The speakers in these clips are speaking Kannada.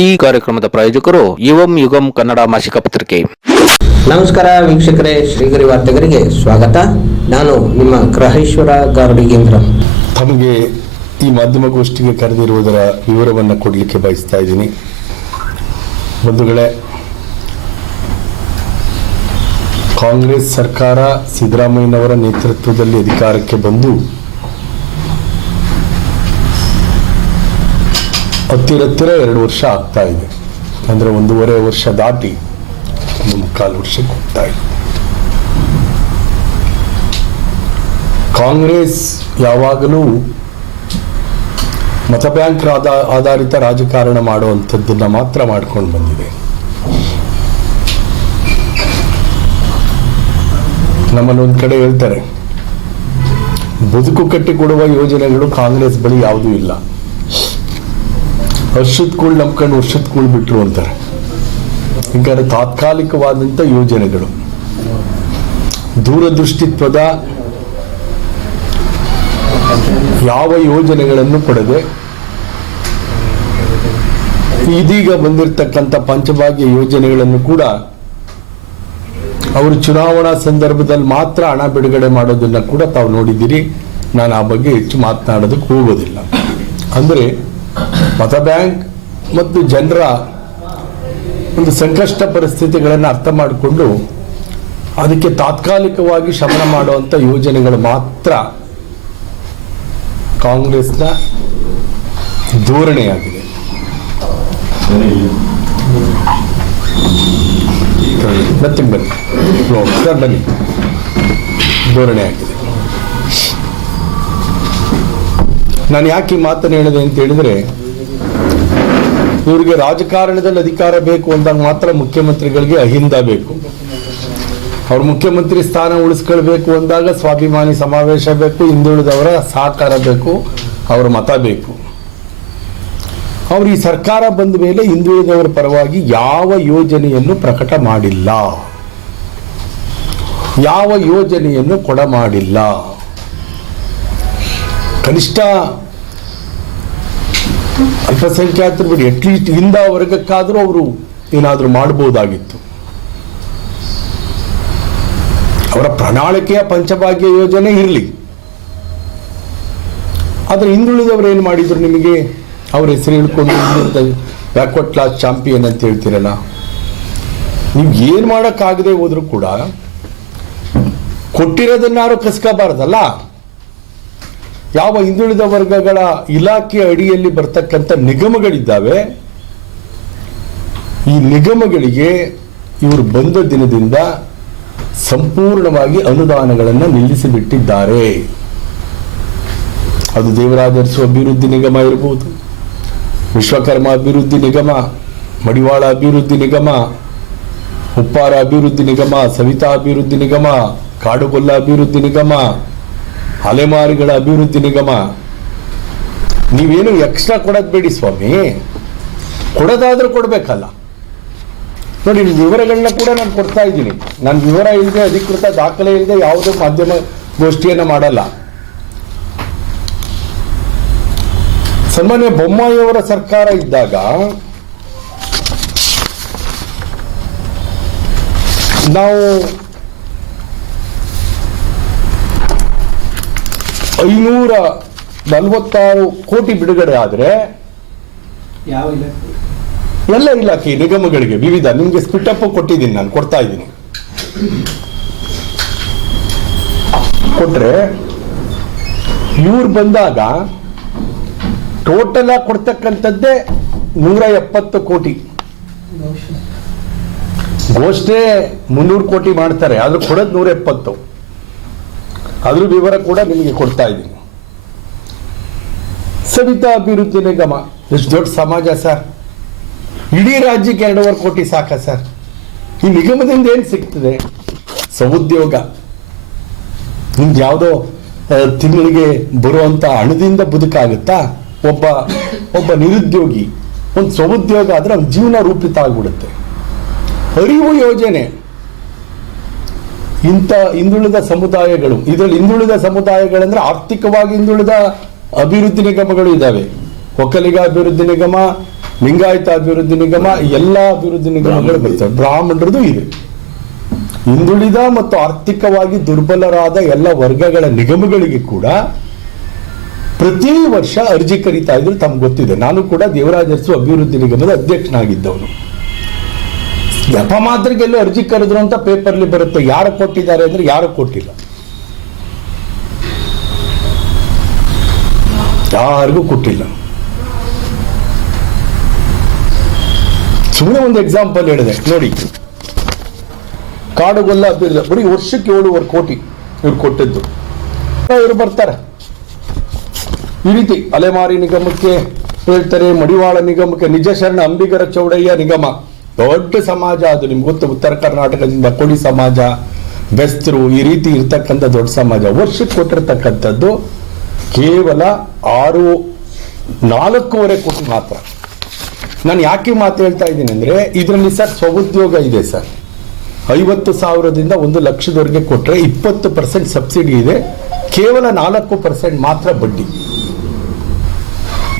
ಈ ಕಾರ್ಯಕ್ರಮದ ಪ್ರಾಯೋಜಕರು ಯುವಂ ಯುಗಂ ಕನ್ನಡ ಮಾಸಿಕ ಪತ್ರಿಕೆ. ನಮಸ್ಕಾರ ವೀಕ್ಷಕರೇ ಶ್ರೀಗರಿ ವಾರ್ತೆಗರಿಗೆ ಸ್ವಾಗತ. ನಾನು ನಿಮ್ಮ ಗ್ರಹೇಶ್ವರ ಗಾರ್ಡಿಗೇಂದ್ರ. ತಮಗೆ ಈ ಮಾಧ್ಯಮಗೋಷ್ಠಿಗೆ ಕರೆದಿರುವುದರ ವಿವರವನ್ನು ಕೊಡಲಿಕ್ಕೆ ಬಯಸ್ತಾ ಇದ್ದೀನಿ. ಬಂಧುಗಳೇ ಕಾಂಗ್ರೆಸ್ ಸರ್ಕಾರ ಸಿದ್ದರಾಮಯ್ಯನವರ ನೇತೃತ್ವದಲ್ಲಿ ಅಧಿಕಾರಕ್ಕೆ ಬಂದು ಹತ್ತಿರತ್ತಿರ ಎರಡು ವರ್ಷ ಆಗ್ತಾ ಇದೆ. ಅಂದರೆ ಒಂದೂವರೆ ವರ್ಷ ದಾಟಿ ಒಂದು ಮುಕ್ಕಾಲು ವರ್ಷಕ್ಕೆ ಹೋಗ್ತಾ ಇದೆ. ಕಾಂಗ್ರೆಸ್ ಯಾವಾಗಲೂ ಮತ ಬ್ಯಾಂಕ್ ಆಧಾ- ಆಧಾರಿತ ರಾಜಕಾರಣ ಮಾಡುವಂಥದ್ದನ್ನ ಮಾತ್ರ ಮಾಡ್ಕೊಂಡು ಬಂದಿದೆ. ನಮ್ಮನ್ನು ಒಂದು ಕಡೆ ಹೇಳ್ತಾರೆ, ಬದುಕು ಕಟ್ಟಿಕೊಡುವ ಯೋಜನೆಗಳು ಕಾಂಗ್ರೆಸ್ ಬಳಿ ಯಾವುದೂ ಇಲ್ಲ. ವರ್ಷದ ಕೂಳ್ ನಂಬ್ಕೊಂಡು ವರ್ಷದ ಕೂಳ್ ಬಿಟ್ರು ಅಂತಾರೆ. ಹೀಗಾದ್ರೆ ತಾತ್ಕಾಲಿಕವಾದಂಥ ಯೋಜನೆಗಳು. ದೂರದೃಷ್ಟಿತ್ವದ ಯಾವ ಯೋಜನೆಗಳನ್ನು ಕೊಡದೆ ಇದೀಗ ಬಂದಿರತಕ್ಕಂಥ ಪಂಚಭಾಗ್ಯ ಯೋಜನೆಗಳನ್ನು ಕೂಡ ಅವರು ಚುನಾವಣಾ ಸಂದರ್ಭದಲ್ಲಿ ಮಾತ್ರ ಹಣ ಬಿಡುಗಡೆ ಮಾಡೋದನ್ನ ಕೂಡ ತಾವು ನೋಡಿದ್ದೀರಿ. ನಾನು ಆ ಬಗ್ಗೆ ಹೆಚ್ಚು ಮಾತನಾಡೋದಕ್ಕೆ ಹೋಗೋದಿಲ್ಲ. ಅಂದರೆ ಮತ ಬ್ಯಾಂಕ್ ಮತ್ತು ಜನರ ಒಂದು ಸಂಕಷ್ಟ ಪರಿಸ್ಥಿತಿಗಳನ್ನು ಅರ್ಥ ಮಾಡಿಕೊಂಡು ಅದಕ್ಕೆ ತಾತ್ಕಾಲಿಕವಾಗಿ ಶಮನ ಮಾಡುವಂಥ ಯೋಜನೆಗಳು ಮಾತ್ರ ಕಾಂಗ್ರೆಸ್ನ ಧೋರಣೆಯಾಗಿದೆ. ನಥಿಂಗ್ ಬನ್ನಿ ಸರ್ ಬನ್ನಿ. ಧೋರಣೆ ಆಗಿದೆ ನಾನು ಯಾಕೆ ಮಾತನ್ನು ಹೇಳಿದೆ ಅಂತ ಹೇಳಿದ್ರೆ ಇವರಿಗೆ ರಾಜಕಾರಣದಲ್ಲಿ ಅಧಿಕಾರ ಬೇಕು ಅಂದಾಗ ಮಾತ್ರ ಮುಖ್ಯಮಂತ್ರಿಗಳಿಗೆ ಅಹಿಂದ ಬೇಕು. ಅವ್ರು ಮುಖ್ಯಮಂತ್ರಿ ಸ್ಥಾನ ಉಳಿಸ್ಕೊಳ್ಬೇಕು ಅಂದಾಗ ಸ್ವಾಭಿಮಾನಿ ಸಮಾವೇಶ ಬೇಕು, ಹಿಂದುಳಿದವರ ಸಹಕಾರ ಬೇಕು, ಅವರ ಮತ ಬೇಕು. ಅವರು ಈ ಸರ್ಕಾರ ಬಂದ ಮೇಲೆ ಹಿಂದುಳಿದವರ ಪರವಾಗಿ ಯಾವ ಯೋಜನೆಯನ್ನು ಪ್ರಕಟ ಮಾಡಿಲ್ಲ. ಯಾವ ಯೋಜನೆಯನ್ನು ಕೊಡ ಮಾಡಿಲ್ಲ. ಕನಿಷ್ಠ ಅಲ್ಪಸಂಖ್ಯಾತರು ಬಿಡಿ ಅಟ್ಲೀಸ್ಟ್ ಹಿಂದ ವರ್ಗಕ್ಕಾದರೂ ಅವರು ಏನಾದರೂ ಮಾಡಬಹುದಾಗಿತ್ತು ಅವರ ಪ್ರಣಾಳಿಕೆಯ ಪಂಚಭಾಗ್ಯ ಯೋಜನೆ ಇರಲಿ. ಆದರೆ ಹಿಂದುಳಿದವರು ಏನು ಮಾಡಿದ್ರು ನಿಮಗೆ? ಅವ್ರ ಹೆಸರು ಹೇಳ್ಕೊಂಡು ಬ್ಯಾಕ್ವರ್ಡ್ ಕ್ಲಾಸ್ ಚಾಂಪಿಯನ್ ಅಂತ ಹೇಳ್ತೀರಲ್ಲ. ನೀವು ಏನು ಮಾಡೋಕ್ಕಾಗದೆ ಹೋದರೂ ಕೂಡ ಕೊಟ್ಟಿರೋದನ್ನಾರು ಕಸ್ಕೋಬಾರ್ದಲ್ಲ. ಯಾವ ಹಿಂದುಳಿದ ವರ್ಗಗಳ ಇಲಾಖೆ ಅಡಿಯಲ್ಲಿ ಬರ್ತಕ್ಕಂಥ ನಿಗಮಗಳಿದ್ದಾವೆ, ಈ ನಿಗಮಗಳಿಗೆ ಇವರು ಬಂದ ದಿನದಿಂದ ಸಂಪೂರ್ಣವಾಗಿ ಅನುದಾನಗಳನ್ನು ನಿಲ್ಲಿಸಿಬಿಟ್ಟಿದ್ದಾರೆ. ಅದು ದೇವರಾಧರಿಸುವ ಅಭಿವೃದ್ಧಿ ನಿಗಮ ಇರಬಹುದು ವಿಶ್ವಕರ್ಮ ಅಭಿವೃದ್ಧಿ ನಿಗಮ, ಮಡಿವಾಳ ಅಭಿವೃದ್ಧಿ ನಿಗಮ, ಉಪ್ಪಾರ ಅಭಿವೃದ್ಧಿ ನಿಗಮ, ಸವಿತಾ ಅಭಿವೃದ್ಧಿ ನಿಗಮ, ಕಾಡುಗೊಲ್ಲ ಅಭಿವೃದ್ಧಿ ನಿಗಮ ಅಲೆಮಾರಿಗಳ ಅಭಿವೃದ್ಧಿ ನಿಗಮ, ನೀವೇನು ಎಕ್ಸ್ಟ್ರಾ ಕೊಡೋದು ಬೇಡಿ ಸ್ವಾಮಿ. ಕೊಡೋದಾದ್ರೂ ಕೊಡಬೇಕಲ್ಲ. ನೋಡಿ ವಿವರಗಳನ್ನ ಕೂಡ ನಾನು ಕೊಡ್ತಾ ಇದ್ದೀನಿ. ನಾನು ವಿವರ ಇಲ್ಲದೆ ಅಧಿಕೃತ ದಾಖಲೆ ಇಲ್ಲದೆ ಯಾವುದೇ ಮಾಧ್ಯಮ ಗೋಷ್ಠಿಯನ್ನು ಮಾಡಲ್ಲ. ಸನ್ಮಾನ್ಯ ಬೊಮ್ಮಾಯಿಯವರ ಸರ್ಕಾರ ಇದ್ದಾಗ, ನಾವು ಐನೂರ ನಲವತ್ತಾರು ಕೋಟಿ ಬಿಡುಗಡೆ ಆದರೆ ಯಾವ ಎಲ್ಲ ಇಲಾಖೆ ನಿಗಮಗಳಿಗೆ ವಿವಿಧ ನಿಮಗೆ ಸ್ಪಿಟಪ್ ಕೊಟ್ಟಿದ್ದೀನಿ ನಾನು ಕೊಡ್ತಾ ಇದ್ದೀನಿ. ಕೊಟ್ರೆ ಇವ್ರು ಬಂದಾಗ ಟೋಟಲ್ ಆಗಿ ಕೊಡ್ತಕ್ಕಂಥದ್ದೇ ನೂರ ಎಪ್ಪತ್ತು ಕೋಟಿ. ಘೋಷಣೆ ಮುನ್ನೂರು ಕೋಟಿ ಮಾಡ್ತಾರೆ ಆದ್ರೂ ಕೊಡೋದು ನೂರ ಎಪ್ಪತ್ತು. ಅದ್ರ ವಿವರ ಕೂಡ ನಿಮಗೆ ಕೊಡ್ತಾ ಇದ್ದೀನಿ. ಸವಿತಾ ಅಭಿವೃದ್ಧಿ ನಿಗಮ, ಎಷ್ಟು ದೊಡ್ಡ ಸಮಾಜ ಸರ್. ಇಡೀ ರಾಜ್ಯಕ್ಕೆ ಎರಡೂವರೆ ಕೋಟಿ ಸಾಕ ಸರ್. ಈ ನಿಗಮದಿಂದ ಏನು ಸಿಗ್ತದೆ? ಸೌದ್ಯೋಗ ನಿಮ್ದು ಯಾವುದೋ ತಿಂಗಳಿಗೆ ಬರುವಂತ ಹಣದಿಂದ ಬದುಕಾಗುತ್ತಾ? ಒಬ್ಬ ಒಬ್ಬ ನಿರುದ್ಯೋಗಿ, ಒಂದು ಸ್ವಉದ್ಯೋಗ ಆದ್ರೆ ಅವ್ನ ಜೀವನ ರೂಪಿತ ಆಗ್ಬಿಡುತ್ತೆ. ಅರಿವು ಯೋಜನೆ. ಇಂಥ ಹಿಂದುಳಿದ ಸಮುದಾಯಗಳು ಇದರಲ್ಲಿ ಹಿಂದುಳಿದ ಸಮುದಾಯಗಳಂದ್ರೆ ಆರ್ಥಿಕವಾಗಿ ಹಿಂದುಳಿದ ಅಭಿವೃದ್ಧಿ ನಿಗಮಗಳು ಇದ್ದಾವೆ. ಒಕ್ಕಲಿಗ ಅಭಿವೃದ್ಧಿ ನಿಗಮ ಲಿಂಗಾಯತ ಅಭಿವೃದ್ಧಿ ನಿಗಮ ಎಲ್ಲ ಅಭಿವೃದ್ಧಿ ನಿಗಮಗಳು ಬರ್ತವೆ. ಬ್ರಾಹ್ಮಣರದು ಇದೆ. ಹಿಂದುಳಿದ ಮತ್ತು ಆರ್ಥಿಕವಾಗಿ ದುರ್ಬಲರಾದ ಎಲ್ಲ ವರ್ಗಗಳ ನಿಗಮಗಳಿಗೆ ಕೂಡ ಪ್ರತಿ ವರ್ಷ ಅರ್ಜಿ ಕರೀತಾ ಇದ್ರು ತಮ್ಗೆ ಗೊತ್ತಿದೆ. ನಾನು ಕೂಡ ದೇವರಾಜ ಅರಸು ಅಭಿವೃದ್ಧಿ ನಿಗಮದ ಅಧ್ಯಕ್ಷನಾಗಿದ್ದವನು. ಜಪ ಮಾತ್ರಗೆಲ್ಲೋ ಅರ್ಜಿ ಕರೆದ್ರು ಅಂತ ಪೇಪರ್ಲಿ ಬರುತ್ತೆ. ಯಾರು ಕೊಟ್ಟಿದ್ದಾರೆ ಅಂದ್ರೆ ಯಾರು ಕೊಟ್ಟಿಲ್ಲ. ಯಾರಿಗೂ ಕೊಟ್ಟಿಲ್ಲ. ಸುಮ್ಮನೆ ಒಂದು ಎಕ್ಸಾಂಪಲ್ ಹೇಳಿದೆ. ನೋಡಿ. ಕಾಡುಗೊಲ್ಲ ಬರೀ ವರ್ಷಕ್ಕೆ ಏಳುವರೆ ಕೋಟಿ ಇವ್ರು ಕೊಟ್ಟಿದ್ದು. ಇವ್ರು ಬರ್ತಾರೆ. ಈ ರೀತಿ ಅಲೆಮಾರಿ ನಿಗಮಕ್ಕೆ ಹೇಳ್ತಾರೆ, ಮಡಿವಾಳ ನಿಗಮಕ್ಕೆ ನಿಜ ಶರಣ ಅಂಬಿಗರ ಚೌಡಯ್ಯ ನಿಗಮ. ದೊಡ್ಡ ಸಮಾಜ ಅದು ನಿಮ್ಗೆ ಗೊತ್ತು, ಉತ್ತರ ಕರ್ನಾಟಕದಿಂದ ಕೊಡಿ ಸಮಾಜ, ಬೆಸ್ತರು, ಈ ರೀತಿ ಇರ್ತಕ್ಕಂಥ ದೊಡ್ಡ ಸಮಾಜ. ವರ್ಷಕ್ಕೆ ಕೊಟ್ಟಿರ್ತಕ್ಕಂಥದ್ದು ಕೇವಲ ಆರು, ನಾಲ್ಕೂವರೆ ಕೋಟಿ ಮಾತ್ರ. ನಾನು ಯಾಕೆ ಮಾತು ಹೇಳ್ತಾ ಇದ್ದೀನಿ ಅಂದ್ರೆ, ಇದರಲ್ಲಿ ಸರ್ ಸ್ವಉದ್ಯೋಗ ಇದೆ ಸರ್. ಐವತ್ತು ಸಾವಿರದಿಂದ ಒಂದು ಲಕ್ಷದವರೆಗೆ ಕೊಟ್ಟರೆ ಇಪ್ಪತ್ತು ಪರ್ಸೆಂಟ್ ಸಬ್ಸಿಡಿ ಇದೆ. ಕೇವಲ ನಾಲ್ಕು ಪರ್ಸೆಂಟ್ ಮಾತ್ರ ಬಡ್ಡಿ.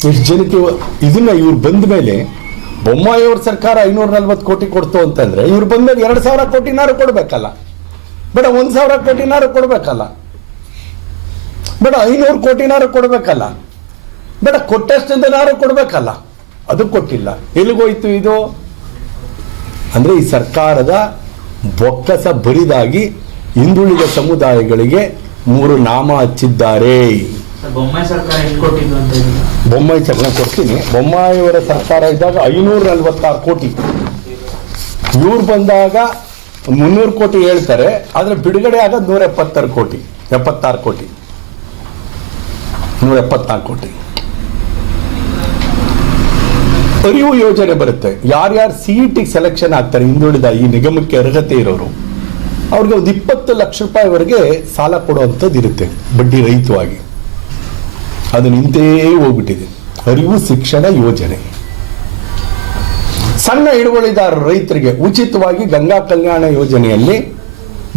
ಎಷ್ಟು ಜನಕ್ಕೆ ಇದನ್ನ ಇವ್ರು ಬಂದ ಮೇಲೆ ಬೊಮ್ಮಾಯಿಯವ್ರ ಸರ್ಕಾರ ಐನೂರ ನಲ್ವತ್ತು ಕೋಟಿ ಕೊಡ್ತು ಅಂತಂದ್ರೆ ಇವ್ರು ಬಂದ ಮೇಲೆ ಎರಡು ಸಾವಿರ ಕೋಟಿನಾರು ಕೊಡ್ಬೇಕಲ್ಲ. ಬೇಡ, ಒಂದು ಸಾವಿರ ಕೋಟಿನಾರು ಕೊಡ್ಬೇಕಲ್ಲ. ಬೇಡ, ಐನೂರು ಕೋಟಿನಾರು ಕೊಡ್ಬೇಕಲ್ಲ. ಬೇಡ ಕೊಟ್ಟಷ್ಟಂದನಾರು ಕೊಡ್ಬೇಕಲ್ಲ. ಅದು ಕೊಟ್ಟಿಲ್ಲ. ಎಲ್ಲಿಗೋಯ್ತು ಇದು? ಅಂದ್ರೆ ಈ ಸರ್ಕಾರದ ಬೊಕ್ಕಸ ಬರಿದಾಗಿ ಹಿಂದುಳಿದ ಸಮುದಾಯಗಳಿಗೆ ಮೂರು ನಾಮ ಹಚ್ಚಿದ್ದಾರೆ. ಬೊಮ್ಮಾಯಿ ಸರ್ಕಾರ ಕೊಡ್ತೀನಿ. ಬೊಮ್ಮಾಯಿಯವರ ಸರ್ಕಾರ ಇದ್ದಾಗ ಐನೂರ ನಲ್ವತ್ತಾರು ಕೋಟಿ. ಇವ್ರು ಬಂದಾಗ ಮುನ್ನೂರು ಕೋಟಿ ಹೇಳ್ತಾರೆ, ಆದ್ರೆ ಬಿಡುಗಡೆ ಆಗೋದು ನೂರ ಎಪ್ಪತ್ತಾರು ಕೋಟಿ ಎಪ್ಪತ್ತಾರು ಕೋಟಿ. ನೂರ ಎಪ್ಪತ್ನಾಲ್ಕು ಕೋಟಿ. ಅರಿವು ಯೋಜನೆ ಬರುತ್ತೆ. ಯಾರ್ಯಾರು ಸಿ ಇ ಟಿಗೆ ಸೆಲೆಕ್ಷನ್ ಆಗ್ತಾರೆ, ಹಿಂದುಳಿದ ಈ ನಿಗಮಕ್ಕೆ ಅರ್ಹತೆ ಇರೋರು, ಅವ್ರಿಗೆ ಒಂದು ಇಪ್ಪತ್ತು ಲಕ್ಷ ರೂಪಾಯಿವರೆಗೆ ಸಾಲ ಕೊಡುವಂಥದ್ದು ಇರುತ್ತೆ, ಬಡ್ಡಿ ರಹಿತವಾಗಿ. ಅದು ನಿಂತೇ ಹೋಗ್ಬಿಟ್ಟಿದೆ. ಅರಿವು ಶಿಕ್ಷಣ ಯೋಜನೆ. ಸಣ್ಣ ಹಿಡುವಳಿದಾರ ರೈತರಿಗೆ ಉಚಿತವಾಗಿ ಗಂಗಾ ಕಲ್ಯಾಣ ಯೋಜನೆಯಲ್ಲಿ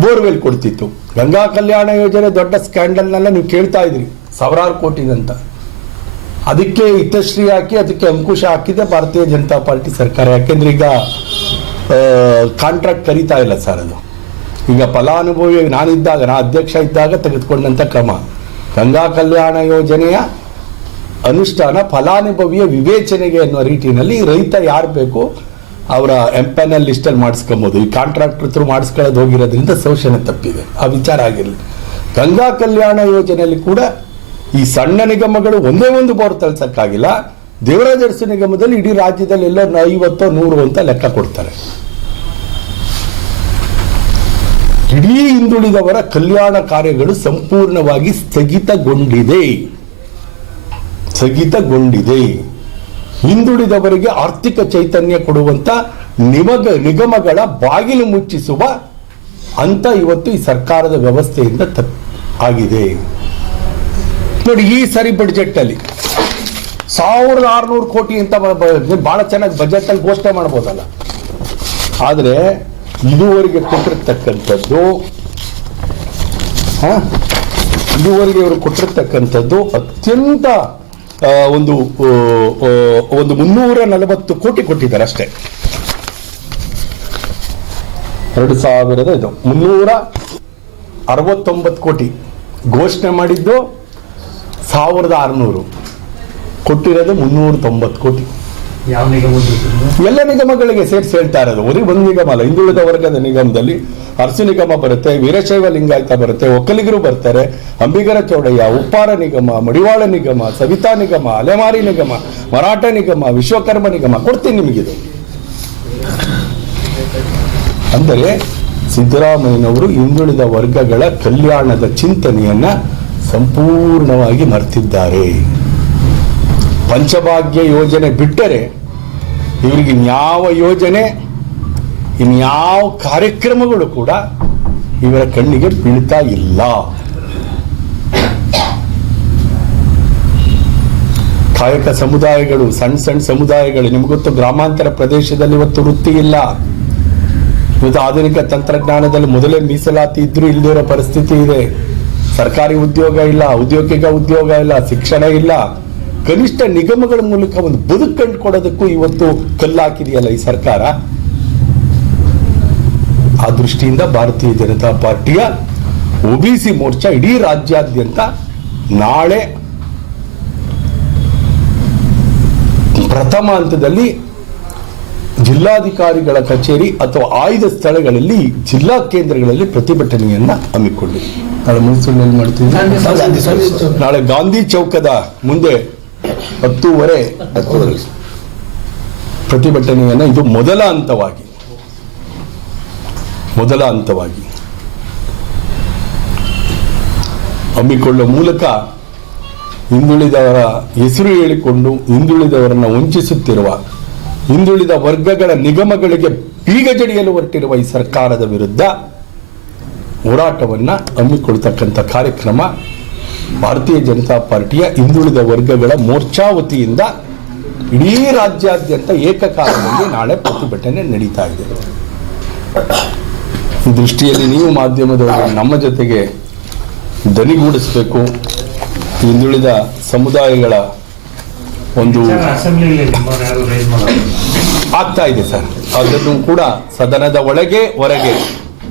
ಬೋರ್ವೆಲ್ ಕೊಡ್ತಿತ್ತು. ಗಂಗಾ ಕಲ್ಯಾಣ ಯೋಜನೆ ದೊಡ್ಡ ಸ್ಕ್ಯಾಂಡಲ್ನೆಲ್ಲ ನೀವು ಕೇಳ್ತಾ ಇದ್ರಿ. ಸಾವಿರಾರು ಕೋಟಿದಂತ ಅದಕ್ಕೆ ಹಿತಶ್ರೀ ಹಾಕಿ, ಅದಕ್ಕೆ ಅಂಕುಶ ಹಾಕಿದೆ ಭಾರತೀಯ ಜನತಾ ಪಾರ್ಟಿ ಸರ್ಕಾರ. ಯಾಕೆಂದ್ರೆ ಈಗ ಕಾಂಟ್ರಾಕ್ಟ್ ಕರೀತಾ ಇಲ್ಲ ಸರ್ ಅದು. ಈಗ ಫಲಾನುಭವಿ ನಾನಿದ್ದಾಗ, ನಾ ಅಧ್ಯಕ್ಷ ಇದ್ದಾಗ ತೆಗೆದುಕೊಂಡಂಥ ಕ್ರಮ. ಗಂಗಾ ಕಲ್ಯಾಣ ಯೋಜನೆಯ ಅನುಷ್ಠಾನ ಫಲಾನುಭವಿಯ ವಿವೇಚನೆಗೆ ಅನ್ನೋ ರೀತಿಯಲ್ಲಿ ರೈತ ಯಾರು ಬೇಕು ಅವರ ಎಂಪೆನಲ್ ಲಿಸ್ಟಲ್ಲಿ ಮಾಡಿಸ್ಕೊಬೋದು. ಈ ಕಾಂಟ್ರಾಕ್ಟರ್ ಥ್ರೂ ಮಾಡಿಸ್ಕೊಳ್ಳೋದು ಹೋಗಿರೋದ್ರಿಂದ ಶೋಷಣೆ ತಪ್ಪಿದೆ. ಆ ವಿಚಾರ ಆಗಿರಲಿ. ಗಂಗಾ ಕಲ್ಯಾಣ ಯೋಜನೆಯಲ್ಲಿ ಕೂಡ ಈ ಸಣ್ಣ ನಿಗಮಗಳು ಒಂದೇ ಒಂದು ಬೋರ್ ತಳ್ಸಕ್ಕಾಗಿಲ್ಲ ದೇವರಾಜ ಅರಸು ನಿಗಮದಲ್ಲಿ ಇಡೀ ರಾಜ್ಯದಲ್ಲಿ ಎಲ್ಲ ಐವತ್ತೋ ನೂರು ಅಂತ ಲೆಕ್ಕ ಕೊಡ್ತಾರೆ. ಇಡೀ ಹಿಂದುಳಿದವರ ಕಲ್ಯಾಣ ಕಾರ್ಯಗಳು ಸಂಪೂರ್ಣವಾಗಿ ಸ್ಥಗಿತಗೊಂಡಿದೆ. ಸ್ಥಗಿತಗೊಂಡಿದೆ. ಹಿಂದುಳಿದವರಿಗೆ ಆರ್ಥಿಕ ಚೈತನ್ಯ ಕೊಡುವಂತ ನಿಮಗ, ನಿಗಮಗಳ ಬಾಗಿಲು ಮುಚ್ಚಿಸುವ ಅಂತ ಇವತ್ತು ಈ ಸರ್ಕಾರದ ವ್ಯವಸ್ಥೆಯಿಂದ ತಪ್ಪ ಆಗಿದೆ. ನೋಡಿ, ಈ ಸರಿ ಬಡ್ಜೆಟ್ ಅಲ್ಲಿ ಸಾವಿರದ ಆರುನೂರು ಕೋಟಿ ಅಂತ ಬಹಳ ಚೆನ್ನಾಗಿ ಬಜೆಟ್ ಅಲ್ಲಿ ಘೋಷಣೆ ಮಾಡ್ಬೋದಲ್ಲ. ಆದ್ರೆ ಇದುವರೆಗೆ ಕೊಟ್ಟಿರ್ತಕ್ಕಂಥದ್ದು? ಇದುವರೆಗೆ ಇವರು ಕೊಟ್ಟಿರ್ತಕ್ಕಂಥದ್ದು ಅತ್ಯಂತ ಒಂದು ಒಂದು ಮುನ್ನೂರ ನಲವತ್ತು ಕೋಟಿ ಕೊಟ್ಟಿದ್ದಾರೆ ಅಷ್ಟೇ. ಎರಡು ಸಾವಿರದ ಇದು, ಮುನ್ನೂರ ಅರವತ್ತೊಂಬತ್ತು ಕೋಟಿ ಘೋಷಣೆ ಮಾಡಿದ್ದು ಸಾವಿರದ ಆರುನೂರು. ಕೊಟ್ಟಿರೋದು ಮುನ್ನೂರ ತೊಂಬತ್ತು ಕೋಟಿ. ಎಲ್ಲ ನಿಗಮಗಳಿಗೆ ಸೇರಿಸಿ ಹೇಳ್ತಾ ಇರೋದು. ಬರೀ ಒಂದು ನಿಗಮ ಅಲ್ಲ ಹಿಂದುಳಿದ ವರ್ಗದ ನಿಗಮದಲ್ಲಿ ಅರಸು ನಿಗಮ ಬರುತ್ತೆ, ವೀರಶೈವ ಲಿಂಗಾಯತ ಬರುತ್ತೆ, ಒಕ್ಕಲಿಗರು ಬರ್ತಾರೆ. ಅಂಬಿಗರ ಚೌಡಯ್ಯ, ಉಪ್ಪಾರ ನಿಗಮ, ಮಡಿವಾಳ ನಿಗಮ, ಸವಿತಾ ನಿಗಮ, ಅಲೆಮಾರಿ ನಿಗಮ, ಮರಾಠ ನಿಗಮ, ವಿಶ್ವಕರ್ಮ ನಿಗಮ ಕೊಡ್ತೀನಿ ನಿಮಗಿದು. ಅಂದರೆ ಸಿದ್ದರಾಮಯ್ಯನವರು ಹಿಂದುಳಿದ ವರ್ಗಗಳ ಕಲ್ಯಾಣದ ಚಿಂತನೆಯನ್ನ ಸಂಪೂರ್ಣವಾಗಿ ಮರ್ತಿದ್ದಾರೆ. ಪಂಚಭಾಗ್ಯ ಯೋಜನೆ ಬಿಟ್ಟರೆ ಇವರಿಗೆ ಇನ್ಯಾವ ಯೋಜನೆ, ಇನ್ಯಾವ ಕಾರ್ಯಕ್ರಮಗಳು ಕೂಡ ಇವರ ಕಣ್ಣಿಗೆ ಬೀಳ್ತಾ ಇಲ್ಲ. ಕಾಯಕ ಸಮುದಾಯಗಳು ಸಣ್ಣ ಸಣ್ಣ ಸಮುದಾಯಗಳು, ನಿಮ್ಗೆ ಗೊತ್ತು ಗ್ರಾಮಾಂತರ ಪ್ರದೇಶದಲ್ಲಿ ಇವತ್ತು ವೃತ್ತಿ ಇಲ್ಲ. ಇವತ್ತು ಆಧುನಿಕ ತಂತ್ರಜ್ಞಾನದಲ್ಲಿ ಮೊದಲೇ ಮೀಸಲಾತಿ ಇದ್ರೂ ಇಲ್ಲದೇ ಇರೋ ಪರಿಸ್ಥಿತಿ ಇದೆ. ಸರ್ಕಾರಿ ಉದ್ಯೋಗ ಇಲ್ಲ ಉದ್ಯೋಗಿಕ ಉದ್ಯೋಗ ಇಲ್ಲ, ಶಿಕ್ಷಣ ಇಲ್ಲ. ಕನಿಷ್ಠ ನಿಗಮಗಳ ಮೂಲಕ ಒಂದು ಬದುಕು ಕಂಡುಕೊಡೋದಕ್ಕೂ ಇವತ್ತು ಕಲ್ಲಾಕಿದೆಯಲ್ಲ ಈ ಸರ್ಕಾರ? ಆ ದೃಷ್ಟಿಯಿಂದ ಭಾರತೀಯ ಜನತಾ ಪಾರ್ಟಿಯ ಒಬಿಸಿ ಮೋರ್ಚಾ ಇಡೀ ರಾಜ್ಯಾದ್ಯಂತ ನಾಳೆ ಪ್ರಥಮ ಹಂತದಲ್ಲಿ ಜಿಲ್ಲಾಧಿಕಾರಿಗಳ ಕಚೇರಿ ಅಥವಾ ಆಯ್ದ ಸ್ಥಳಗಳಲ್ಲಿ ಜಿಲ್ಲಾ ಕೇಂದ್ರಗಳಲ್ಲಿ ಪ್ರತಿಭಟನೆಯನ್ನ ಹಮ್ಮಿಕೊಂಡಿದೆ. ನಾಳೆ ಮೈಸೂರಿನಲ್ಲಿ ಮಾಡ್ತೀವಿ? ನಾಳೆ ಗಾಂಧಿ ಚೌಕದ ಮುಂದೆ ಹತ್ತೂವರೆ ಪ್ರತಿಭಟನೆಯನ್ನ ಇದು ಮೊದಲ ಹಂತವಾಗಿ. ಮೊದಲ ಹಂತವಾಗಿ. ಹಮ್ಮಿಕೊಳ್ಳುವ ಮೂಲಕ ಹಿಂದುಳಿದವರ ಹೆಸರು ಹೇಳಿಕೊಂಡು ಹಿಂದುಳಿದವರನ್ನ ವಂಚಿಸುತ್ತಿರುವ, ಹಿಂದುಳಿದ ವರ್ಗಗಳ ನಿಗಮಗಳಿಗೆ ಬೀಗ ಜಡಿಯಲು ಹೊರಟಿರುವ ಈ ಸರ್ಕಾರದ ವಿರುದ್ಧ ಹೋರಾಟವನ್ನ ಹಮ್ಮಿಕೊಳ್ತಕ್ಕಂಥ ಕಾರ್ಯಕ್ರಮ ಭಾರತೀಯ ಜನತಾ ಪಾರ್ಟಿಯ ಹಿಂದುಳಿದ ವರ್ಗಗಳ ಮೋರ್ಚಾ ವತಿಯಿಂದ ಇಡೀ ರಾಜ್ಯಾದ್ಯಂತ ಏಕಕಾಲದಲ್ಲಿ ನಾಳೆ ಪ್ರತಿಭಟನೆ ನಡೀತಾ ಇದೆ. ಈ ದೃಷ್ಟಿಯಲ್ಲಿ ನೀವು ಮಾಧ್ಯಮದವರು ನಮ್ಮ ಜೊತೆಗೆ ದನಿಗೂಡಿಸಬೇಕು ಹಿಂದುಳಿದ ಸಮುದಾಯಗಳ ಒಂದು ಆಗ್ತಾ ಇದೆ ಸರ್. ಅದನ್ನು ಕೂಡ ಸದನದ ಒಳಗೆ ಹೊರಗೆ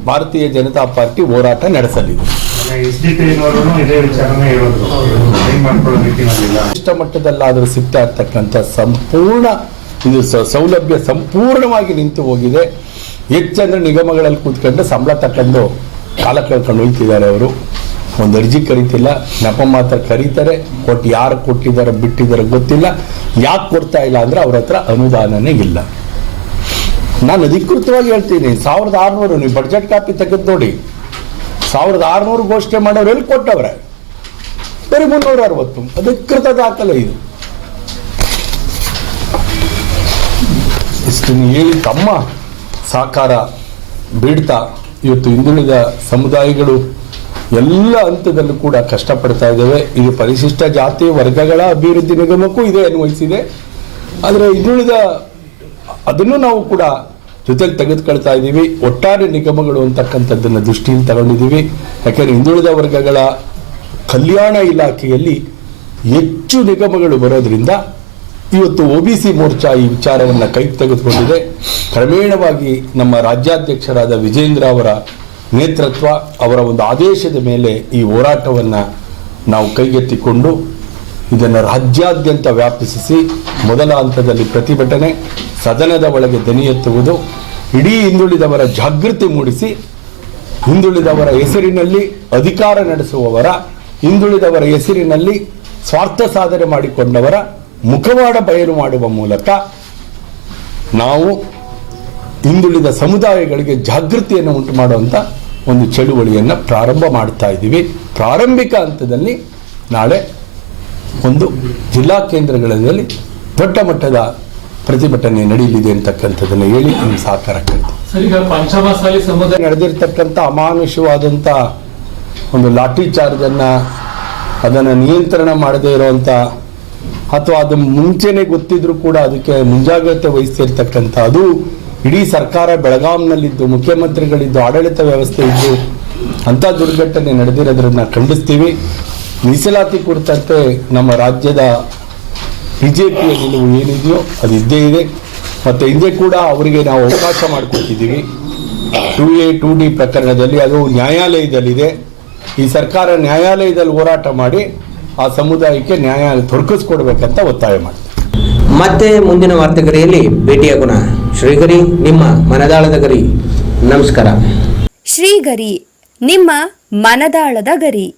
ಭಾರತೀಯ ಜನತಾ ಪಾರ್ಟಿ ಹೋರಾಟ ನಡೆಸಲಿದೆ. ಕನಿಷ್ಠ ಮಟ್ಟದಲ್ಲಾದರೂ ಸಿಗ್ತಾ ಇರ್ತಕ್ಕಂಥ ಸಂಪೂರ್ಣ ಇದು ಸೌಲಭ್ಯ ಸಂಪೂರ್ಣವಾಗಿ ನಿಂತು ಹೋಗಿದೆ. ಹೆಚ್ಚಂದ್ರೆ ನಿಗಮಗಳಲ್ಲಿ ಕೂತ್ಕೊಂಡು ಸಂಬಳ ತಕೊಂಡು ಕಾಲ ಕಳ್ಕೊಂಡು ಹೋಗ್ತಿದ್ದಾರೆ ಅವರು. ಒಂದು ಅರ್ಜಿ ಕರೀತಿಲ್ಲ. ನಮ್ಮ ಮಾತ್ರ ಕರೀತಾರೆ. ಕೊಟ್ಟು ಯಾರು ಕೊಟ್ಟಿದ್ದಾರೆ, ಬಿಟ್ಟಿದ್ದಾರೆ ಗೊತ್ತಿಲ್ಲ. ಯಾಕೆ ಕೊಡ್ತಾ ಇಲ್ಲ ಅಂದ್ರೆ ಅವ್ರ ಹತ್ರ ಅನುದಾನನೇ ಇಲ್ಲ. ನಾನು ಅಧಿಕೃತವಾಗಿ ಹೇಳ್ತೀನಿ, ಸಾವಿರದ ಆರುನೂರು ನೀವು ಬಡ್ಜೆಟ್ ಕಾಪಿ ತೆಗೆದು ನೋಡಿ. ಸಾವಿರದ ಆರುನೂರು ಘೋಷಣೆ ಮಾಡೋರು ಎಲ್ಲಿ ಕೊಟ್ಟವ್ರೆ? ಬರೀ ಮುನ್ನೂರ ಅರವತ್ತು ಅಧಿಕೃತ ದಾಖಲೆ ಇದು. ಇಷ್ಟನ್ನು ಹೇಳಿ ತಮ್ಮ ಸಾಕಾರ ಬೀಡ್ತಾ ಇವತ್ತು ಹಿಂದುಳಿದ ಸಮುದಾಯಗಳು ಎಲ್ಲ ಹಂತದಲ್ಲೂ ಕೂಡ ಕಷ್ಟಪಡ್ತಾ ಇದ್ದಾವೆ. ಇದು ಪರಿಶಿಷ್ಟ ಜಾತಿ ವರ್ಗಗಳ ಅಭಿವೃದ್ಧಿ ನಿಗಮಕ್ಕೂ ಇದೆ ಅನ್ವಯಿಸಿದೆ ಆದರೆ ಹಿಂದುಳಿದ ಅದನ್ನು ನಾವು ಕೂಡ ಜೊತೆಲಿ ತೆಗೆದುಕೊಳ್ತಾ ಇದ್ದೀವಿ. ಒಟ್ಟಾರೆ ನಿಗಮಗಳು ಅಂತಕ್ಕಂಥದ್ದನ್ನು ದೃಷ್ಟಿಯಲ್ಲಿ ತಗೊಂಡಿದ್ದೀವಿ. ಯಾಕೆಂದರೆ ಹಿಂದುಳಿದ ವರ್ಗಗಳ ಕಲ್ಯಾಣ ಇಲಾಖೆಯಲ್ಲಿ ಹೆಚ್ಚು ನಿಗಮಗಳು ಬರೋದ್ರಿಂದ ಇವತ್ತು ಒ ಬಿ ಸಿ ಮೋರ್ಚಾ ಈ ವಿಚಾರವನ್ನು ಕೈ ತೆಗೆದುಕೊಂಡಿದೆ. ಕ್ರಮೇಣವಾಗಿ ನಮ್ಮ ರಾಜ್ಯಾಧ್ಯಕ್ಷರಾದ ವಿಜೇಂದ್ರ ಅವರ ನೇತೃತ್ವ ಅವರ ಒಂದು ಆದೇಶದ ಮೇಲೆ ಈ ಹೋರಾಟವನ್ನು ನಾವು ಕೈಗೆತ್ತಿಕೊಂಡು ಇದನ್ನು ರಾಜ್ಯಾದ್ಯಂತ ವ್ಯಾಪಿಸಿ ಮೊದಲ ಹಂತದಲ್ಲಿ ಪ್ರತಿಭಟನೆ, ಸದನದ ಒಳಗೆ ದನಿ ಎತ್ತುವುದು, ಇಡೀ ಹಿಂದುಳಿದವರ ಜಾಗೃತಿ ಮೂಡಿಸಿ, ಹಿಂದುಳಿದವರ ಹೆಸರಿನಲ್ಲಿ ಅಧಿಕಾರ ನಡೆಸುವವರ, ಹಿಂದುಳಿದವರ ಹೆಸರಿನಲ್ಲಿ ಸ್ವಾರ್ಥ ಸಾಧನೆ ಮಾಡಿಕೊಂಡವರ ಮುಖವಾಡ ಬಯಲು ಮಾಡುವ ಮೂಲಕ ನಾವು ಹಿಂದುಳಿದ ಸಮುದಾಯಗಳಿಗೆ ಜಾಗೃತಿಯನ್ನು ಉಂಟು ಮಾಡುವಂಥ ಒಂದು ಚಳುವಳಿಯನ್ನು ಪ್ರಾರಂಭ ಮಾಡ್ತಾ ಇದ್ದೀವಿ. ಪ್ರಾರಂಭಿಕ ಹಂತದಲ್ಲಿ ನಾಳೆ ಒಂದು ಜಿಲ್ಲಾ ಕೇಂದ್ರಗಳಲ್ಲಿ ದೊಡ್ಡ ಮಟ್ಟದ ಪ್ರತಿಭಟನೆ ನಡೆಯಲಿದೆ ಅಂತಕ್ಕಂಥದ್ದನ್ನು ಹೇಳಿ ನಿಮ್ಮ ಸಹಕಾರ ಪಂಚಮಸಾಲಿ ಸಮುದಾಯ ನಡೆದಿರ್ತಕ್ಕಂಥ ಅಮಾನುಷವಾದಂಥ ಒಂದು ಲಾಠಿ ಚಾರ್ಜನ್ನು ಅದನ್ನು ನಿಯಂತ್ರಣ ಮಾಡದೇ ಇರುವಂಥ ಅಥವಾ ಅದು ಮುಂಚೆನೆ ಗೊತ್ತಿದ್ರು ಕೂಡ ಅದಕ್ಕೆ ಮುಂಜಾಗ್ರತೆ ವಹಿಸ್ತಿರ್ತಕ್ಕಂಥ ಅದು ಇಡೀ ಸರ್ಕಾರ ಬೆಳಗಾಂನಲ್ಲಿದ್ದು ಮುಖ್ಯಮಂತ್ರಿಗಳಿದ್ದು ಆಡಳಿತ ವ್ಯವಸ್ಥೆ ಇದ್ದು ಅಂಥ ದುರ್ಘಟನೆ ನಡೆದಿರೋದ್ರನ್ನ ಖಂಡಿಸ್ತೀವಿ. ಮೀಸಲಾತಿ ಕುರಿತಂತೆ ನಮ್ಮ ರಾಜ್ಯದ ಬಿ ಜೆ ಪಿಯ ನಿಲುವು ಏನಿದೆಯೋ ಅದು ಇದ್ದೇ ಇದೆ. ಮತ್ತು ಹಿಂದೆ ಕೂಡ ಅವರಿಗೆ ನಾವು ಅವಕಾಶ ಮಾಡಿಕೊಟ್ಟಿದ್ದೀವಿ. ಟು ಎ ಟು ಡಿ ಪ್ರಕರಣದಲ್ಲಿ ಅದು ನ್ಯಾಯಾಲಯದಲ್ಲಿದೆ. ಈ ಸರ್ಕಾರ ನ್ಯಾಯಾಲಯದಲ್ಲಿ ಹೋರಾಟ ಮಾಡಿ ಆ ಸಮುದಾಯಕ್ಕೆ ನ್ಯಾಯ ದೊರಕಿಸ್ಕೊಡ್ಬೇಕಂತ ಒತ್ತಾಯ ಮಾಡ್ತೀವಿ ಮತ್ತೆ ಮುಂದಿನ ವಾರ್ತೆಗರಿಯಲ್ಲಿ ಭೇಟಿಯಾಗೋಣ. ಶ್ರೀಗರಿ ನಿಮ್ಮ ಮನದಾಳದ ಗರಿ. ನಮಸ್ಕಾರ. ಶ್ರೀಗರಿ ನಿಮ್ಮ ಮನದಾಳದ ಗರಿ.